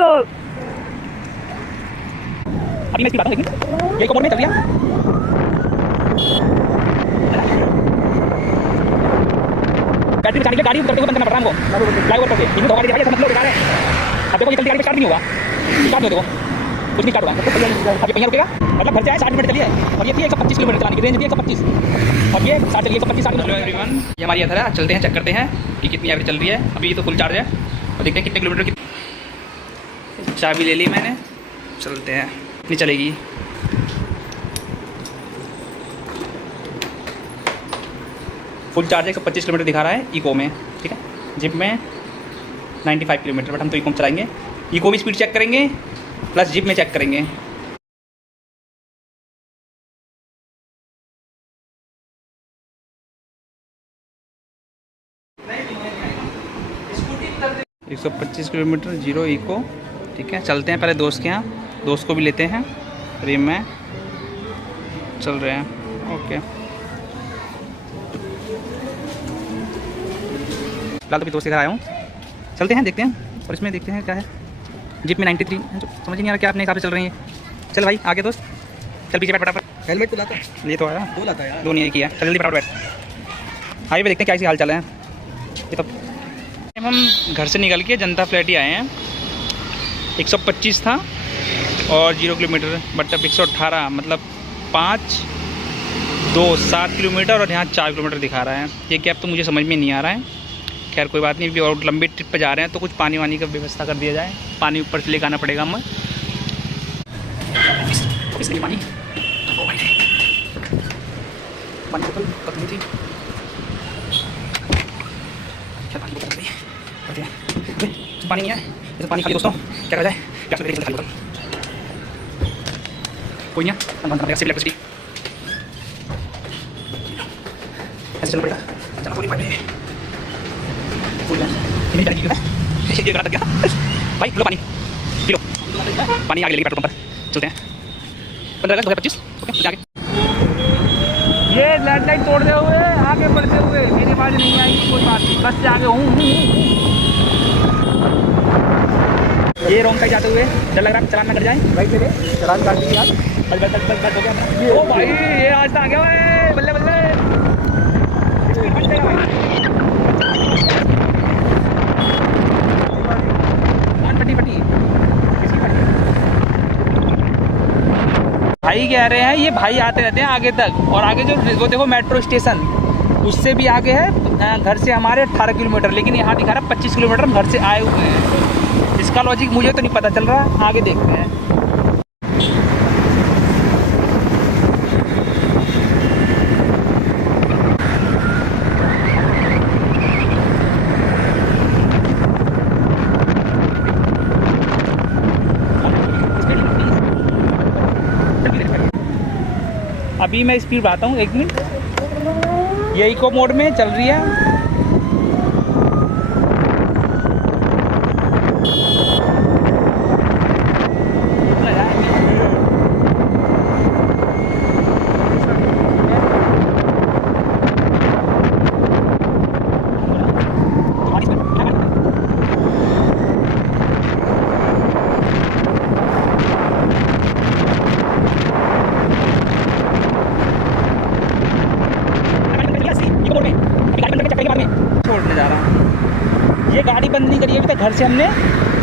चलो। अभी मैं इसकी बात हूँ, लेकिन ये इको मोड में चल रही है। बैटरी बचाने के लिए गाड़ी करते हुए बंद करना पड़ रहा है हमको फ्लाईओवर पर से। इनमें धोखा दिया ऐसा मतलब दिखा रहे हैं। अब देखो ये चलती गाड़ी पे स्टार्ट नहीं होगा, स्टार्ट नहीं होगा, कुछ नहीं स्टार्ट होगा। अब ये पहिया रुकेगा, मतलब घर से आए 60 मिनट चलिए, और ये थी 125 किलोमीटर चलाने की रेंज थी 125, और ये 60 चलिए 125 60। हेलो एवरीवन, ये हमारी यात्रा है, चलते हैं चेक करते हैं कि कितनी एवरेज चल रही है। अभी तो फुल चार्ज है और देखते हैं कितने किलोमीटर की। चाबी ले ली मैंने, चलते हैं। कितनी चलेगी? फुल चार्ज है, 125 किलोमीटर दिखा रहा है इको में, ठीक है। जिप में 95 किलोमीटर, बट हम तो इको में चलाएंगे। इको में स्पीड चेक करेंगे प्लस जिप में चेक करेंगे। एक 125 किलोमीटर जीरो इको, ठीक है। चलते हैं पहले दोस्त के यहाँ, दोस्त को भी लेते हैं। रेम में चल रहे हैं, ओके। फिलहाल तो भी दोस्त के घर आया हूँ, चलते हैं देखते हैं। और इसमें देखते हैं क्या है। जिप में 93, जो समझ नहीं आ रहा क्या अपने हिसाब से चल रही है। चल भाई आगे दोस्त, चल पीछे बैठ फटाफट। हेलमेट तो लाता है, ये तो आया, दो लाता है यार, दो नहीं किया। चल जल्दी फटाफट बैठ। हाईवे देखते हैं क्या ऐसी हाल चल है। ये तो हम घर से निकल के जनता फ्लैट ही आए हैं। 125 था और 0 किलोमीटर, बट अब 118, मतलब 5 2 7 किलोमीटर, और यहाँ 4 किलोमीटर दिखा रहा है। ये कैब तो मुझे समझ में नहीं आ रहा है। खैर कोई बात नहीं, भी और लंबी ट्रिप पे जा रहे हैं तो कुछ पानी वानी का व्यवस्था कर दिया जाए। पानी ऊपर से लेकर आना पड़ेगा हमें। पानी पानी बोतल पतली थी, पानी नहीं है, तो पानी खाली दोस्तों क्या करा जाए। क्या खाली बोतल कोई नहीं है, सिर्फ इलेक्ट्रिसिटी ऐसे चलना पड़ेगा। चलो पूरी पानी ये करा गया भाई। लो पानी पी लो, पानी आगे लेके पेट्रोल पंप पर चलते हैं। 15 अगस्त 2025, ओके आगे। ये रेड लाइट तोड़ते हुए आगे बढ़ते हुए मेरी आवाज़ नहीं आएगी, कोई बात नहीं, बस से आगे हूँ। ये रोंग साइड जाते हुए डर लग रहा है चलान में कट जाए। राइट ले चलान काट दिया यार, बस हो गया। ओ भाई ये रास्ता आ गया भाई, बल्ले बल्ले। भाई कह रहे हैं ये भाई आते रहते हैं आगे तक, और आगे जो वो देखो मेट्रो स्टेशन उससे भी आगे है घर से हमारे 18 किलोमीटर, लेकिन यहाँ दिखा रहा है 25 किलोमीटर हम घर से आए हुए हैं। इसका लॉजिक मुझे तो नहीं पता चल रहा, आगे देखते हैं। अभी मैं स्पीड बढ़ाता हूँ, 1 मिनट। ये इको मोड में चल रही है। छोड़ने जा रहा हूँ, ये गाड़ी बंद नहीं करी अभी तक घर से हमने।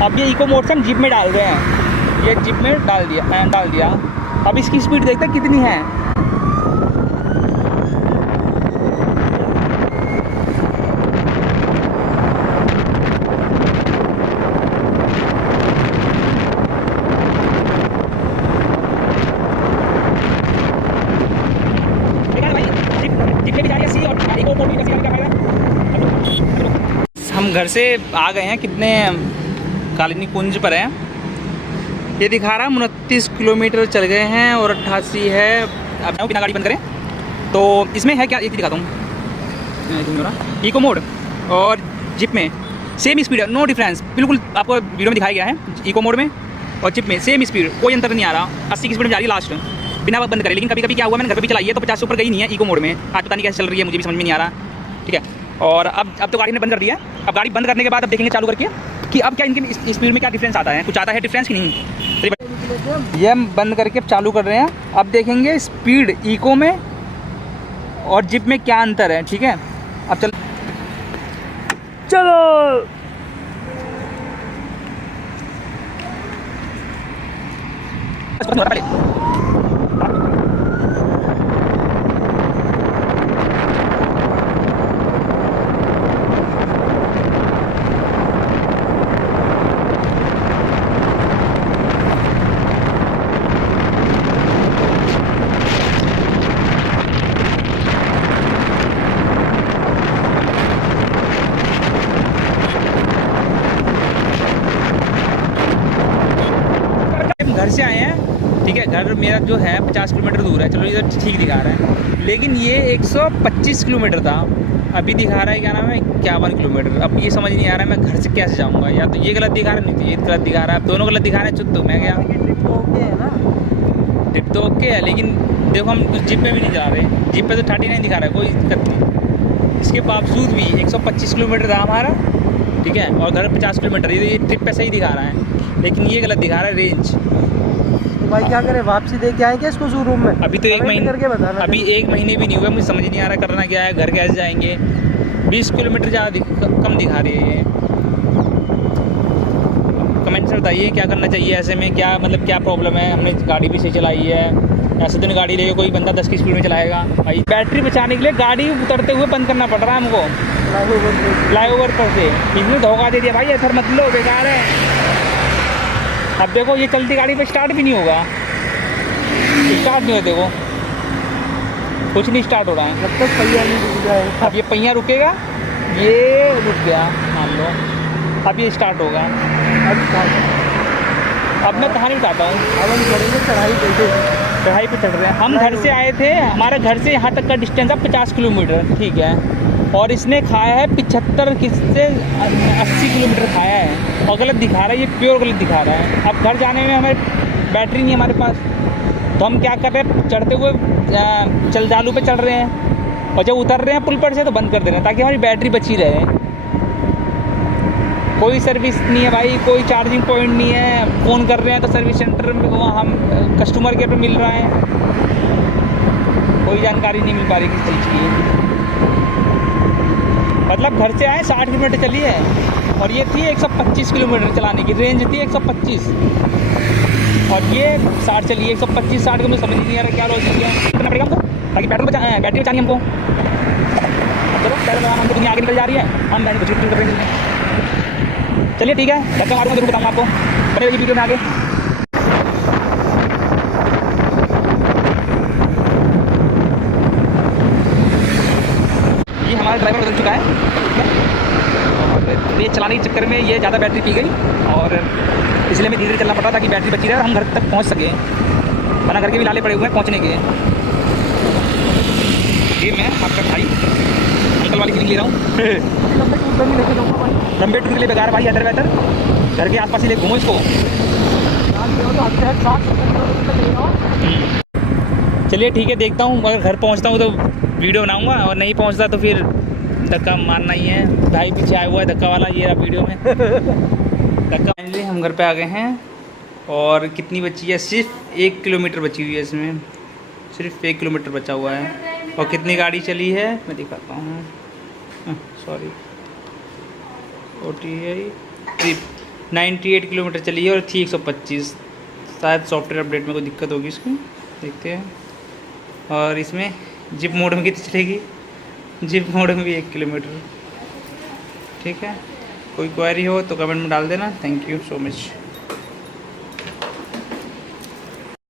अब ये इको मोड से हम जीप में डाल रहे हैं, ये जीप में डाल दिया। अब इसकी स्पीड देखते हैं कितनी है। हम घर से आ गए हैं, कितने कालिनी कुंज पर हैं। ये दिखा रहा है 29 किलोमीटर चल गए हैं और 88 है। अब बिना गाड़ी बंद करें तो इसमें है क्या, एक दिखाता हूँ। इको मोड और जिप में सेम स्पीड है, नो डिफरेंस, बिल्कुल आपको वीडियो में दिखाया गया है। इको मोड में और जिप में सेम स्पीड, कोई अंतर नहीं आ रहा। 80 की स्पीड में जा रही है लास्ट, बिना बंद करे। लेकिन कभी कभी क्या हुआ, मैंने घर पे भी चलाई है तो 50 से ऊपर गई नहीं है इको मोड में। आज पता नहीं कैसे चल रही है, मुझे भी समझ में नहीं आ रहा, ठीक है। और अब तो गाड़ी ने बंद कर दिया है। अब गाड़ी बंद करने के बाद अब देखेंगे चालू करके कि अब क्या इनके स्पीड में क्या डिफरेंस आता है, कुछ आता है डिफरेंस कि नहीं? ये हम बंद करके अब चालू कर रहे हैं। अब देखेंगे स्पीड इको में और जिप में क्या अंतर है। ठीक है, अब चलो घर से आए हैं। ठीक है, घर मेरा जो है 50 किलोमीटर दूर है। चलो ये तो ठीक दिखा रहा है, लेकिन ये 125 किलोमीटर था, अभी दिखा रहा है क्या नाम है 51 किलोमीटर। अब ये समझ नहीं आ रहा है मैं घर से कैसे जाऊंगा। या तो ये गलत दिखा रहा है, नहीं तो ये गलत दिखा रहा है, दोनों गलत दिखा रहे हैं। चुप, मैं क्या ट्रिप तो ओके है ना, ट्रिप तो ओके है, लेकिन देखो हम उस जिप में भी नहीं जा रहे। जिप पे तो 39 दिखा रहा है, कोई दिक्कत नहीं। इसके बावजूद भी 125 किलोमीटर था हमारा। ठीक है, और घर 50 किलोमीटर, ये ट्रिप पे सही दिखा रहा है, लेकिन ये गलत दिखा रहा है रेंज। तो भाई क्या करें, वापसी दे के आए क्या इसको शोरूम में? अभी तो 1 महीने करके बताना, अभी 1 महीने भी नहीं हुआ, मुझे समझ नहीं आ रहा करना क्या है, घर कैसे जाएंगे। 20 किलोमीटर ज़्यादा कम दिखा रही है ये। कमेंट से बताइए क्या करना चाहिए ऐसे में, क्या मतलब क्या प्रॉब्लम है। हमने गाड़ी भी सही चलाई है, ऐसे दिन गाड़ी लेके कोई बंदा 10 की स्पीड में चलाएगा भाई। बैटरी बचाने के लिए गाड़ी उतरते हुए बंद करना पड़ रहा है हमको फ्लाईओवर पर से। इसमें धोखा दे दिया भाई, ऐसा मत लो, बेकार है। अब देखो ये चलती गाड़ी पे स्टार्ट भी नहीं होगा, स्टार्ट नहीं हो, देखो कुछ नहीं स्टार्ट हो रहा है जब तक पहिया नहीं रुक जाए। अब ये पहिया रुकेगा, ये रुक गया मान लो, अब ये स्टार्ट होगा। अब मैं कहानी बताता हूँ, अब हम चढ़ेंगे चढ़ाई पे चढ़ रहे हैं हम। घर से आए थे, हमारे घर से यहाँ तक का डिस्टेंस है 50 किलोमीटर। ठीक है, और इसने खाया है 75 किससे 80 किलोमीटर खाया है, और गलत दिखा रहा है, ये प्योर गलत दिखा रहा है। अब घर जाने में हमारे बैटरी नहीं है हमारे पास, तो हम क्या कर रहे हैं, चढ़ते हुए चल चालू पे चढ़ रहे हैं, और जब उतर रहे हैं पुल पर से तो बंद कर दे रहे हैं, ताकि हमारी बैटरी बची रहे। कोई सर्विस नहीं है भाई, कोई चार्जिंग पॉइंट नहीं है। फ़ोन कर रहे हैं तो सर्विस सेंटर में वहाँ हम कस्टमर केयर पे मिल रहा है, कोई जानकारी नहीं मिल पा रही किस चीज़ की। मतलब घर से आए 60 किलोमीटर चली है, और ये थी 125 किलोमीटर चलाने की रेंज थी 125, और ये 60 चली है 125 60 को। मुझे समझ नहीं आ रहा क्या लॉजिक है। करना पड़ेगा हमको ताकि पेट्रोल बचा, बैटरी बचानी हमको। चलो पहले लगाना, हमको दुनिया आगे निकल जा रही है, हम बैटरी बची कर रहे हैं। चलिए ठीक है, धक्का मारूंगा जरूर बताऊँगा आपको, बने रहिए वीडियो में आगे। ये हमारा ड्राइवर बदल चुका है, और ये चलाने के चक्कर में ये ज़्यादा बैटरी पी गई, और इसलिए हमें धीरे धीरे चलना पड़ा ताकि बैटरी बची रहे और हम घर तक पहुंच सकें, वरना घर के भी लाले पड़े हुए हैं पहुंचने के। ये मैं आपका भाई अंकल वाली फीलिंग ले रहा हूँ। लंबे टूर के लिए बेकार भाई, अदर बेहतर घर के आसपास ही ले घूमो इसको। चलिए ठीक है, देखता हूँ, अगर घर पहुँचता हूँ तो वीडियो बनाऊँगा, और नहीं पहुँचता तो फिर धक्का मारना ही है। भाई पीछे आया हुआ है धक्का वाला, ये रहा वीडियो में धक्का। फाइनली हम घर पे आ गए हैं, और कितनी बची है, सिर्फ 1 किलोमीटर बची हुई है इसमें, सिर्फ 1 किलोमीटर बचा हुआ है। और कितनी गाड़ी चली है मैं दिखाता हूँ, सॉरी 98 किलोमीटर चली है, और थी 125। शायद सॉफ्टवेयर अपडेट में कोई दिक्कत होगी इसकी, देखते हैं। और इसमें जिप मोड में कितनी चलेगी, जिप मोड में भी 1 किलोमीटर। ठीक है, कोई क्वेरी हो तो कमेंट में डाल देना। Thank you so much.